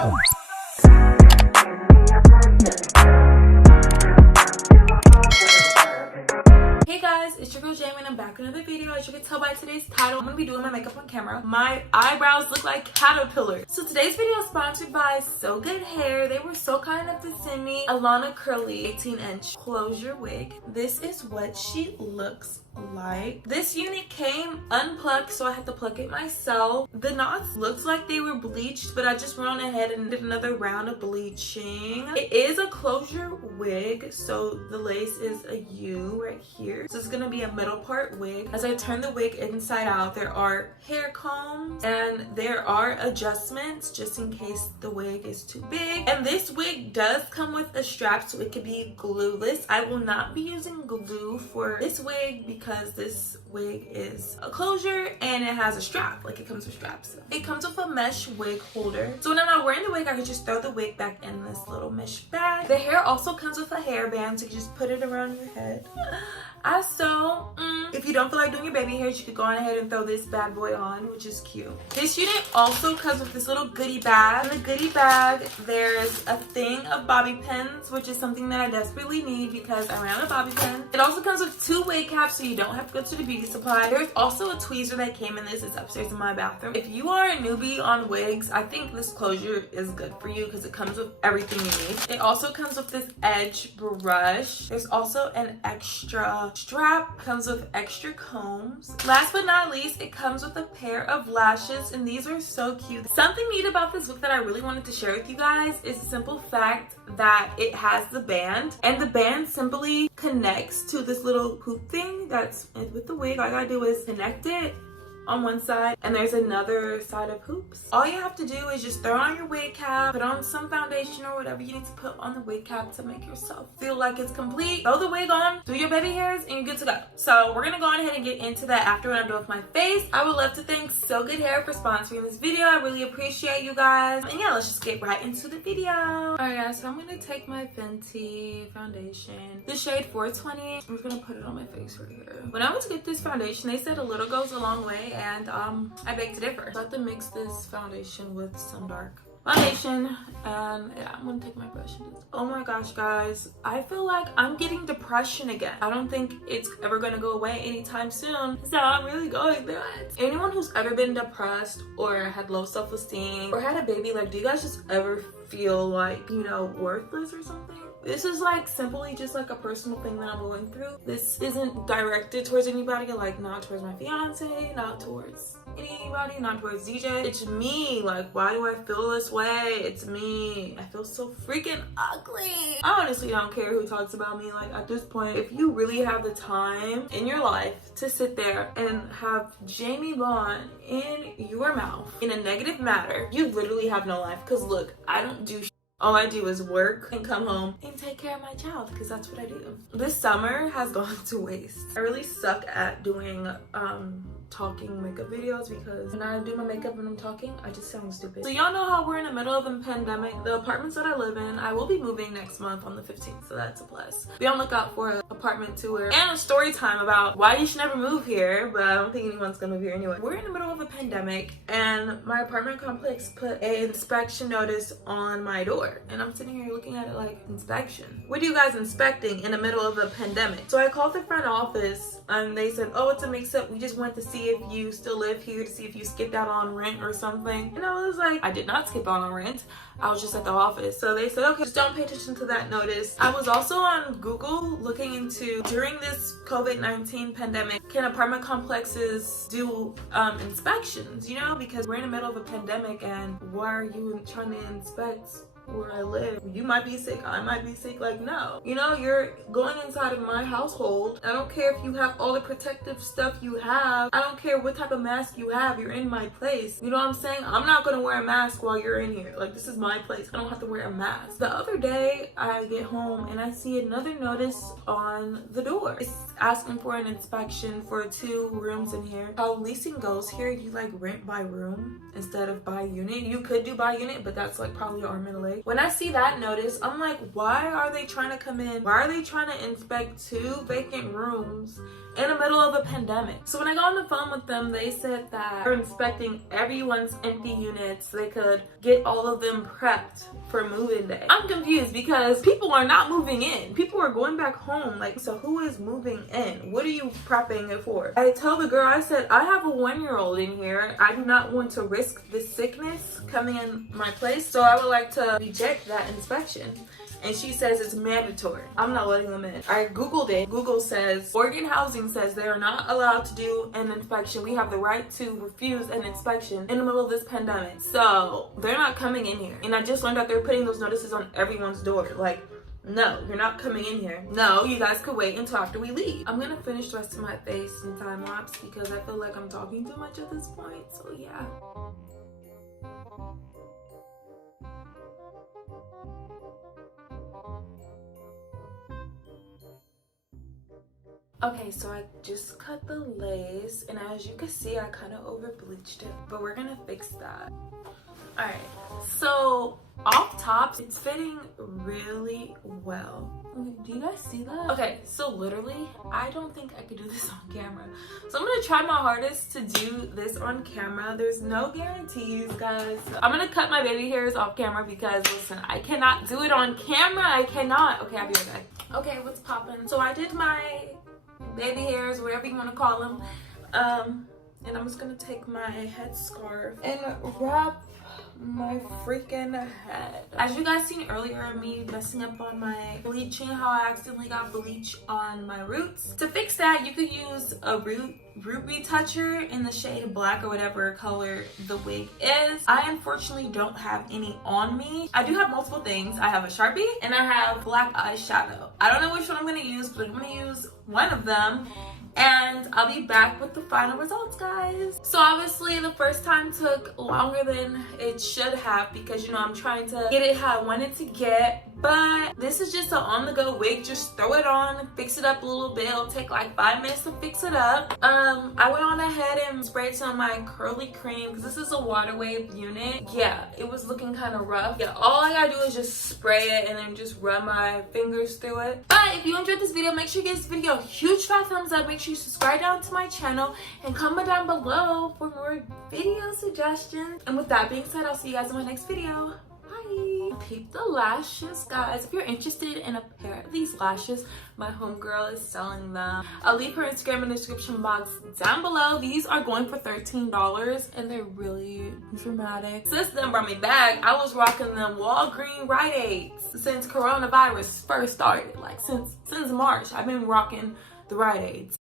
Hey guys, it's your girl Jamie and I'm back with another video. As you can tell by today's title, I'm going to be doing my makeup on camera. My eyebrows look like caterpillars. So today's video is sponsored by Sogoodhair. They were so kind enough to send me a Lana Curly 18-inch closure wig. This is what she looks like. This unit came unplucked, so I had to pluck it myself. The knots looked like they were bleached, but I just went on ahead and did another round of bleaching. It is a closure wig, so the lace is a U right here. So it's gonna be a middle part wig. As I turn the wig inside out, there are hair combs and there are adjustments just in case the wig is too big. And this wig does come with a strap, so it could be glueless. I will not be using glue for this wig because this wig is a closure and it has a strap, like it comes with straps. It comes with a mesh wig holder, so when I'm not wearing the wig I can just throw the wig back in this little mesh bag. The hair also comes with a hairband, so you can just put it around your head. If you don't feel like doing your baby hairs, you could go on ahead and throw this bad boy on, which is cute. This unit also comes with this little goodie bag. In the goodie bag, there's a thing of bobby pins, which is something that I desperately need because I ran out of bobby pins. It also comes with 2 wig caps, so you don't have to go to the beauty supply. There's also a tweezer that came in this. It's upstairs in my bathroom. If you are a newbie on wigs, I think this closure is good for you because it comes with everything you need. It also comes with this edge brush. There's also an extra strap, comes with extra combs. Last but not least, it comes with a pair of lashes, and these are so cute. Something neat about this look that I really wanted to share with you guys is the simple fact that it has the band, and the band simply connects to this little hoop thing that's with the wig. All I gotta do is connect it on one side and there's another side of hoops. All you have to do is just throw on your wig cap, put on some foundation or whatever you need to put on the wig cap to make yourself feel like it's complete. Throw the wig on, do your baby hairs, and you're good to go. So we're gonna go on ahead and get into that after when I'm done with my face. I would love to thank Sogoodhair for sponsoring this video. I really appreciate you guys. And yeah, let's just get right into the video. Alright guys, so I'm gonna take my Fenty foundation, the shade 420. I'm just gonna put it on my face right here. When I went to get this foundation, they said a little goes a long way, and I beg to differ. So I have to mix this foundation with some dark foundation, and yeah, I'm gonna take my brush and just, oh my gosh guys, I feel like I'm getting depression again. I don't think it's ever gonna go away anytime soon, so I'm really going through it. Anyone who's ever been depressed or had low self-esteem or had a baby, like, do you guys just ever feel like, you know, worthless or something? This is like simply just like a personal thing that I'm going through. This isn't directed towards anybody, like not towards my fiance, not towards anybody, not towards DJ. It's me. Like, why do I feel this way? It's me. I feel so freaking ugly. I honestly don't care who talks about me. Like, at this point, if you really have the time in your life to sit there and have Jamie Bond in your mouth in a negative manner, you literally have no life. Because look, I don't do all I do is work and come home and take care of my child because that's what I do. This summer has gone to waste. I really suck at doing talking makeup videos because when I do my makeup and I'm talking, I just sound stupid. So y'all know how we're in the middle of a pandemic. The apartments that I live in, I will be moving next month on the 15th, so that's a plus. Be on the lookout for an apartment tour and a story time about why you should never move here, but I don't think anyone's gonna move here anyway. We're in the middle of a pandemic and my apartment complex put an inspection notice on my door, and I'm sitting here looking at it like, inspection? What are you guys inspecting in the middle of a pandemic? So I called the front office and they said, oh, it's a mix-up. We just went to see if you still live here, to see if you skipped out on rent or something. And I was like, I did not skip out on rent. I was just at the office. So they said, okay, just don't pay attention to that notice. I was also on Google looking into, during this COVID-19 pandemic, can apartment complexes do inspections, you know, because we're in the middle of a pandemic, and why are you trying to inspect where I live? You might be sick, I might be sick. Like, no, you know, you're going inside of my household. I don't care if you have all the protective stuff you have. I don't care what type of mask you have. You're in my place. You know what I'm saying? I'm not gonna wear a mask while you're in here. Like, this is my place. I don't have to wear a mask. The other day I get home and I see another notice on the door. It's asking for an inspection for 2 rooms in here. How leasing goes here, you like rent by room instead of by unit. You could do by unit, but that's like probably an arm and a leg. When I see that notice, I'm like, why are they trying to come in? Why are they trying to inspect 2 vacant rooms in the middle of a pandemic. So when I got on the phone with them, they said that they're inspecting everyone's empty units so they could get all of them prepped for move-in day. I'm confused because people are not moving in. People are going back home. Like, so who is moving in? What are you prepping it for? I tell the girl, I said, I have a 1-year-old in here. I do not want to risk this sickness coming in my place, so I would like to reject that inspection. And she says it's mandatory. I'm not letting them in. I Googled it. Google says, Oregon Housing says they are not allowed to do an inspection. We have the right to refuse an inspection in the middle of this pandemic. So they're not coming in here. And I just learned that they're putting those notices on everyone's door. Like, no, you're not coming in here. No, you guys could wait until after we leave. I'm gonna finish the rest of my face in time lapse because I feel like I'm talking too much at this point. So yeah. Okay, so I just cut the lace, and as you can see, I kind of over bleached it, but we're gonna fix that. All right, so off top, it's fitting really well. Do you guys see that? Okay, so literally, I don't think I could do this on camera. So I'm gonna try my hardest to do this on camera. There's no guarantees, guys. I'm gonna cut my baby hairs off camera because, listen, I cannot do it on camera. I cannot. Okay, I'll be right back. Okay, what's poppin'? So I did my baby hairs, whatever you want to call them, and I'm just gonna take my headscarf and wrap my freaking head. As you guys seen earlier, me messing up on my bleaching, how I accidentally got bleach on my roots. To fix that, you could use a root retoucher in the shade black or whatever color the wig is. I unfortunately don't have any on me. I do have multiple things. I have a Sharpie and I have black eyeshadow. I don't know which one I'm gonna use, but I'm gonna use one of them, and I'll be back with the final results, guys. So obviously the first time took longer than it should have because, you know, I'm trying to get it how I want it to get, but this is just an on-the-go wig. Just throw it on, fix it up a little bit. It'll take like 5 minutes to fix it up. I went on ahead and sprayed some of my curly cream because this is a water wave unit. Yeah, it was looking kind of rough. Yeah, all I gotta do is just spray it and then just run my fingers through it. But if you enjoyed this video, make sure you give this video a huge fat thumbs up. Make sure you subscribe down to my channel and comment down below for more video suggestions. And with that being said, I'll see you guys in my next video. Bye. Peep the lashes, guys. If you're interested in a pair of these lashes, my homegirl is selling them. I'll leave her Instagram in the description box down below. These are going for $13 and they're really dramatic. Since then brought me back, I was rocking them Walgreens Rite Aids since coronavirus first started. Like since March, I've been rocking the Rite Aids.